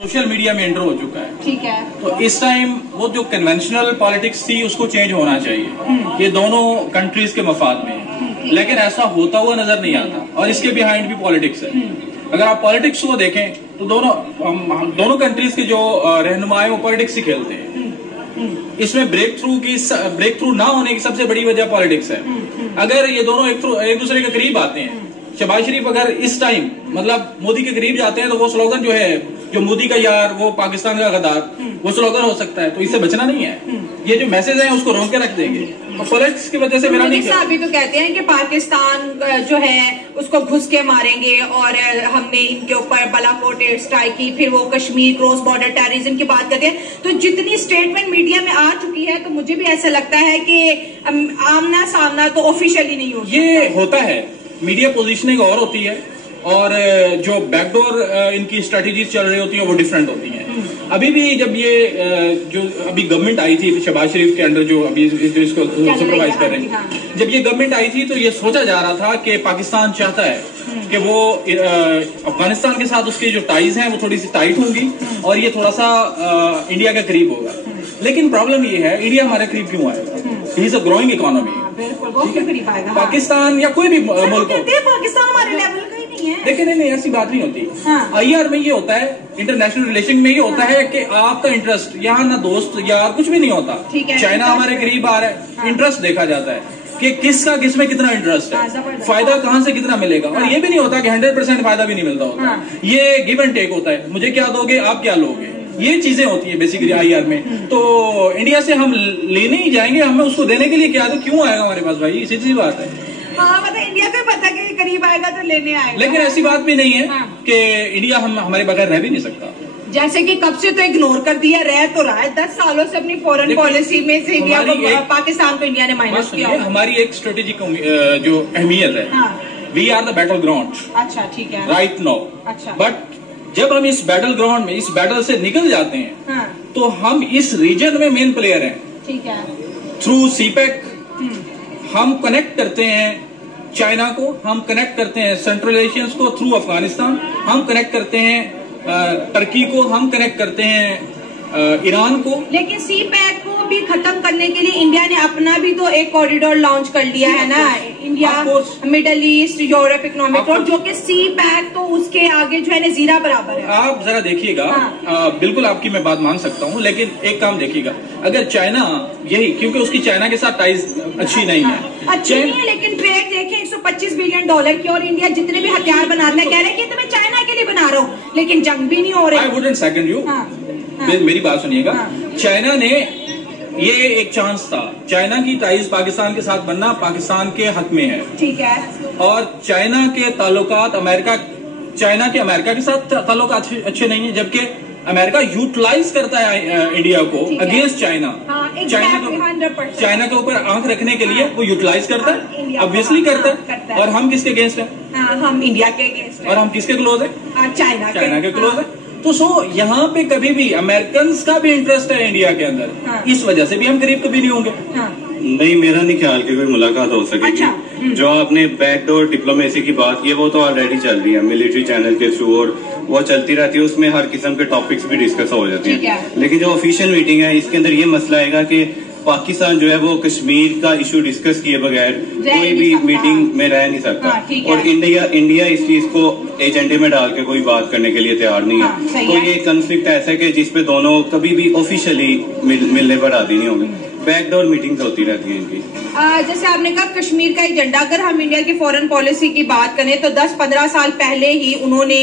Social media में enter हो चुका है। ठीक है। तो इस टाइम वो जो कन्वेंशनल पॉलिटिक्स थी उसको चेंज होना चाहिए। ये दोनों कंट्रीज के मफाद में, लेकिन ऐसा होता हुआ नजर नहीं आता और इसके बिहाइंड भी पॉलिटिक्स है। अगर आप पॉलिटिक्स को देखें तो दोनों कंट्रीज के जो रहनुमाएं वो पॉलिटिक्स ही खेलते हैं। इसमें ब्रेक थ्रू ना होने की सबसे बड़ी वजह पॉलिटिक्स है। अगर ये दोनों एक दूसरे के करीब आते हैं, शहबाज शरीफ अगर इस टाइम मतलब मोदी के करीब जाते हैं तो वो स्लोगन जो है जो मोदी का यार वो पाकिस्तान का गद्दार, वो स्लोगन हो सकता है। तो इससे बचना नहीं है। ये जो मैसेज है उसको रोक के रख देंगे और पॉलिटिक्स की वजह से मेरा नहीं। अभी तो कहते हैं कि पाकिस्तान जो है उसको घुस के मारेंगे और हमने इनके ऊपर बालाकोट एयर स्ट्राइक की, फिर वो कश्मीर क्रॉस बॉर्डर टेररिज्म की बात करते हैं। तो जितनी स्टेटमेंट मीडिया में आ चुकी है तो मुझे भी ऐसा लगता है कि आमना सामना तो ऑफिशियली नहीं होता। ये होता है, मीडिया पोजीशनिंग और होती है और जो बैकडोर इनकी स्ट्रेटेजीज चल रही होती है वो डिफरेंट होती हैं। अभी भी जब ये जो अभी गवर्नमेंट आई थी शहबाज शरीफ के अंडर जो अभी इसको सुपरवाइज कर रही है, जब ये गवर्नमेंट आई थी तो ये सोचा जा रहा था कि पाकिस्तान चाहता है कि वो अफगानिस्तान के साथ उसकी जो टाइज हैं वो थोड़ी सी टाइट होंगी और ये थोड़ा सा इंडिया के करीब होगा। लेकिन प्रॉब्लम ये है, इंडिया हमारे करीब क्यों आएगा? He is a growing economy. Pakistan या कोई भी मुल्क पाकिस्तान हमारे लेवल का ही नहीं है। देखिए नहीं ऐसी बात नहीं होती। IR में ये होता है, इंटरनेशनल रिलेशन में ये होता है कि आपका इंटरेस्ट, यहाँ ना दोस्त यार कुछ भी नहीं होता। चाइना हमारे करीब आ रहा है, इंटरेस्ट देखा जाता है कि किसका किसमें कितना इंटरेस्ट है, फायदा कहाँ से कितना मिलेगा। और ये भी नहीं होता कि 100% फायदा भी नहीं मिलता होता। ये गिव एंड टेक होता है, मुझे क्या दोगे आप क्या लोगे, ये चीजें होती है बेसिकली IR में। तो इंडिया से हम लेने ही जाएंगे, हमें उसको देने के लिए क्या तो क्यों आएगा हमारे पास भाई, सीधी सी बात है। मतलब इंडिया को पता कि करीब आएगा तो लेने आएगा। लेकिन ऐसी बात भी नहीं है कि इंडिया हमारे बगैर रह भी नहीं सकता। जैसे कि कब से तो इग्नोर कर दिया, रह तो रहा है 10 सालों से अपनी फॉरेन पॉलिसी में से इंडिया को, पाकिस्तान को इंडिया ने माइनस किया। हमारी एक स्ट्रेटेजिक जो अहमियत है, we are the battle ground. अच्छा ठीक है। Right now. अच्छा। बट जब हम इस बैटल ग्राउंड में इस बैटल से निकल जाते हैं तो हम इस रीजन में मेन प्लेयर हैं। ठीक है। थ्रू CPEC हम कनेक्ट करते हैं चाइना को, हम कनेक्ट करते हैं सेंट्रल एशियंस को, थ्रू अफगानिस्तान हम कनेक्ट करते हैं टर्की को, हम कनेक्ट करते हैं ईरान को। लेकिन CPEC को भी खत्म करने के लिए इंडिया ने अपना भी तो एक कॉरिडोर लॉन्च कर लिया है ना, India middle east Europe economic और जो कि CPEC तो उसके आगे जो है ना जीरा बराबर है। आप जरा देखिएगा। बिल्कुल आपकी मैं बात मान सकता हूँ, लेकिन एक काम देखिएगा, अगर चाइना यही, क्योंकि उसकी चाइना के साथ टाइज अच्छी नहीं है, अच्छी नहीं है, लेकिन ट्रेड देखें $125 बिलियन की, और इंडिया जितने भी हथियार बना रहा है कह रहे हैं कि तो मैं चाइना के लिए बना रहा हूँ, लेकिन जंग भी नहीं हो रही। I wouldn't second you. मेरी बात सुनिएगा। चाइना ने ये एक चांस था, चाइना की टाइज पाकिस्तान के साथ बनना पाकिस्तान के हक में है। ठीक है। और चाइना के ताल्लुकात चाइना के अमेरिका के साथ ताल्लुकात अच्छे नहीं है, जबकि अमेरिका यूटिलाइज करता है इंडिया को अगेंस्ट चाइना। चाइना के ऊपर आंख रखने के लिए वो यूटिलाइज करता है, ऑब्वियसली करता है। और हम किसके अगेंस्ट है? हम इंडिया के अगेंस्ट। और हम किसके क्लोज है? चाइना के क्लोज है। तो यहाँ पे कभी भी अमेरिकन का भी इंटरेस्ट है इंडिया के अंदर, इस वजह से भी हम करीब कभी नहीं होंगे। नहीं, मेरा नहीं ख्याल कि कोई मुलाकात हो सकेगी। अच्छा। जो आपने बैकडोर डिप्लोमेसी की बात की है वो तो ऑलरेडी चल रही है मिलिट्री चैनल के थ्रू, और वो चलती रहती है, उसमें हर किस्म के टॉपिक्स भी डिस्कस हो जाते हैं। लेकिन जो ऑफिशियल मीटिंग है इसके अंदर ये मसला आएगा कि पाकिस्तान जो है वो कश्मीर का इशू डिस्कस किए बगैर कोई भी मीटिंग में रह नहीं सकता। और इंडिया इस चीज को एजेंडे में डाल के कोई बात करने के लिए तैयार नहीं है। तो ये कॉन्फ्लिक्ट ऐसा है कि जिसपे दोनों कभी भी ऑफिशियली मिलने पर राजी नहीं होंगे, बैकडोर मीटिंग्स होती रहती हैं इनकी। जैसे आपने कहा कश्मीर का एजेंडा, अगर हम इंडिया की फॉरेन पॉलिसी की बात करें तो 10-15 साल पहले ही उन्होंने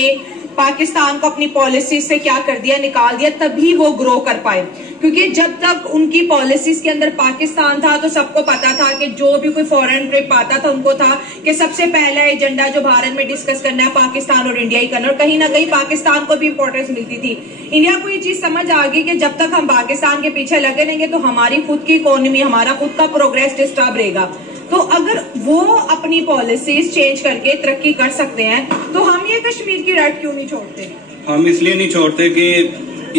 पाकिस्तान को अपनी पॉलिसी से क्या कर दिया, निकाल दिया, तभी वो ग्रो कर पाए। क्योंकि जब तक उनकी पॉलिसीज के अंदर पाकिस्तान था तो सबको पता था कि जो भी कोई फॉरेन ट्रिप आता था उनको था कि सबसे पहला एजेंडा जो भारत में डिस्कस करना है पाकिस्तान और इंडिया ही करना, और कहीं ना कहीं पाकिस्तान को भी इंपॉर्टेंस मिलती थी। इंडिया को ये चीज समझ आ गई कि जब तक हम पाकिस्तान के पीछे लगे रहेंगे तो हमारी खुद की इकोनॉमी, हमारा खुद का प्रोग्रेस डिस्टर्ब रहेगा। तो अगर वो अपनी पॉलिसीज चेंज करके तरक्की कर सकते हैं तो हम ये कश्मीर की रट क्यों नहीं छोड़ते? हम इसलिए नहीं छोड़ते कि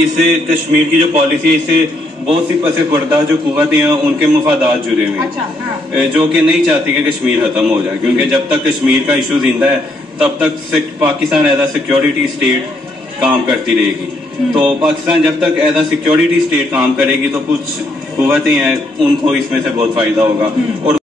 इससे कश्मीर की जो पॉलिसी है इससे बहुत सी पसे पर्दा जो कुव्वतें हैं उनके मफादात जुड़े हुए हैं। अच्छा, जो कि नहीं चाहती कि कश्मीर खत्म हो जाए, क्योंकि जब तक कश्मीर का इशू जिंदा है तब तक Pakistan as a security state काम करती रहेगी। तो पाकिस्तान जब तक एज अ सिक्योरिटी स्टेट काम करेगी तो कुछ कुव्वतें हैं उनको इसमें से बहुत फायदा होगा। और